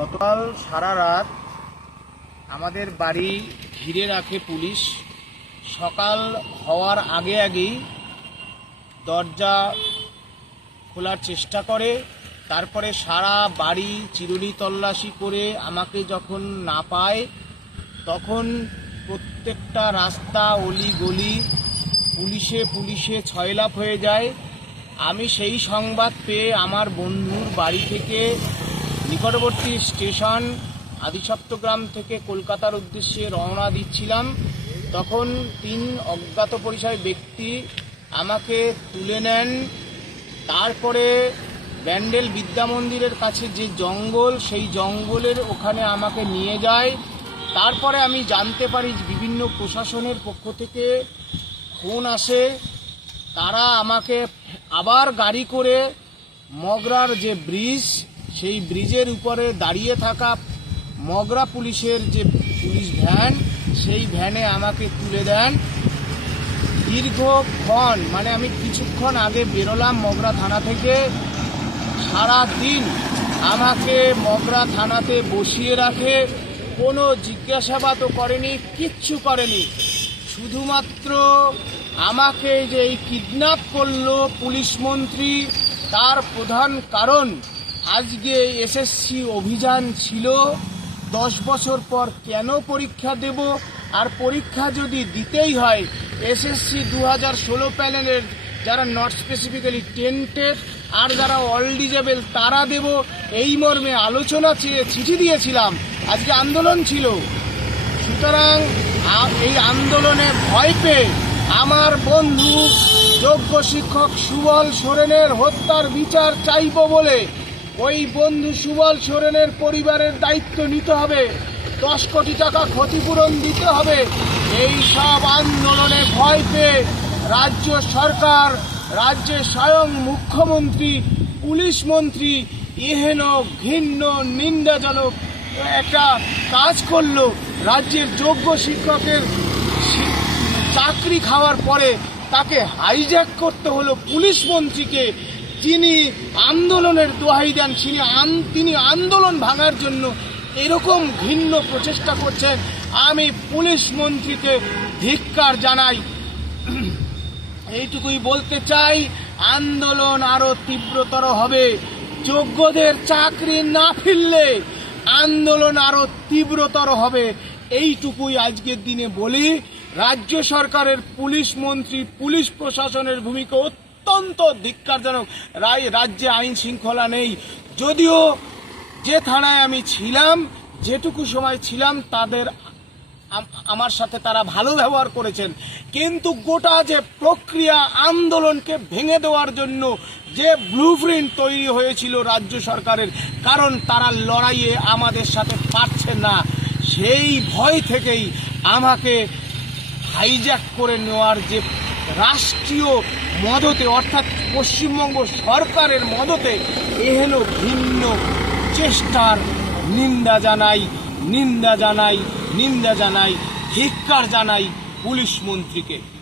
গতকাল সারা রাত আমাদের বাড়ি ঘিরে রাখে পুলিশ। সকাল হওয়ার আগে আগেই দরজা খোলার চেষ্টা করে, তারপরে সারা বাড়ি চিরুনি তল্লাশি করে আমাকে যখন না পায়, তখন প্রত্যেকটা রাস্তা অলি গলি পুলিশে পুলিশে ছয়লাপ হয়ে যায়। আমি সেই সংবাদ পেয়ে আমার বন্ধুর বাড়ি থেকে নিকটবর্তী স্টেশন আদিসপ্তগ্রাম থেকে কলকাতার উদ্দেশ্যে রওনা দিচ্ছিলাম। তখন তিন অজ্ঞাত পরিচয় ব্যক্তি আমাকে তুলে নেন। তারপরে ব্যান্ডেল বিদ্যা মন্দিরের কাছে যে জঙ্গল, সেই জঙ্গলের ওখানে আমাকে নিয়ে যায়। তারপরে আমি জানতে পারি বিভিন্ন প্রশাসনের পক্ষ থেকে ফোন আসে। তারা আমাকে আবার গাড়ি করে মগরার যে ব্রিজ সেই ব্রিজের উপরে দাঁড়িয়ে থাকা মগরা পুলিশের যে পুলিশ ভ্যান, সেই ভ্যানে আমাকে তুলে দেন। দীর্ঘক্ষণ মানে আমি কিছুক্ষণ আগে বেরোলাম মগরা থানা থেকে। সারা দিন আমাকে মগরা থানাতে বসিয়ে রাখে, কোনো জিজ্ঞাসাবাদও করেনি, কিচ্ছু করেনি। শুধুমাত্র আমাকে যে এই কিডন্যাপ করল পুলিশ মন্ত্রী, তার প্রধান কারণ আজকে এসএসসি অভিযান ছিল। দশ বছর পর কেন পরীক্ষা দেব? আর পরীক্ষা যদি দিতেই হয়, এসএসসি দু হাজার ষোলো প্যানেলের যারা নট স্পেসিফিক্যালি টেন্টেড আর যারা অল ডিজেবল তারা দেব। এই মর্মে আলোচনা চেয়ে চিঠি দিয়েছিলাম। আজকে আন্দোলন ছিল। সুতরাং এই আন্দোলনে ভয় পেয়ে আমার বন্ধু, যোগ্য শিক্ষক সুবল সোরেনের হত্যার বিচার চাইব বলে ওই বন্ধু সুবল সোরেনের পরিবারের দায়িত্ব নিতে হবে। দশ কোটি টাকা ক্ষতিপূরণ দিতে হবে। এই সব আন্দোলনে ভয় পেয়ে রাজ্য সরকার রাজ্যের স্বয়ং মুখ্যমন্ত্রী, পুলিশ মন্ত্রী এহেন ঘৃণ্য নিন্দাজনক একটা কাজ করল। রাজ্যের যোগ্য শিক্ষকের চাকরি খাওয়ার পরে তাকে হাইজ্যাক করতে হলো পুলিশ মন্ত্রীকে। যিনি আন্দোলনের দোহাই দেন তিনি তিনি আন্দোলন ভাঙার জন্য এরকম ঘৃণ্য প্রচেষ্টা করছেন, আমি পুলিশ মন্ত্রীকে ধিক্কার জানাই। এইটুকুই বলতে চাই, আন্দোলন আরও তীব্রতর হবে। যোগ্যদের চাকরি না ফিরলে আন্দোলন আরও তীব্রতর হবে। এইটুকুই আজকের দিনে বলি। রাজ্য সরকারের পুলিশ মন্ত্রী, পুলিশ প্রশাসনের ভূমিকা অত্যন্ত ধিক্কারজনক। রায়, রাজ্যে আইন শৃঙ্খলা নেই। যদিও যে থানায় আমি ছিলাম, যেটুকু সময় ছিলাম, তাদের আমার সাথে তারা ভালো ব্যবহার করেছেন। কিন্তু গোটা যে প্রক্রিয়া আন্দোলনকে ভেঙে দেওয়ার জন্য যে ব্লুপ্রিন্ট তৈরি হয়েছিল রাজ্য সরকারের, কারণ তারা লড়াইয়ে আমাদের সাথে পারছে না। সেই ভয় থেকেই আমাকে হাইজ্যাক করে নেওয়ার যে রাষ্ট্রীয় মদতে, অর্থাৎ পশ্চিমবঙ্গ সরকারের মদতে এহেন ভিন্ন চেষ্টার নিন্দা জানাই নিন্দা জানাই নিন্দা জানাই, ধিক্কার জানাই পুলিশ মন্ত্রীকে।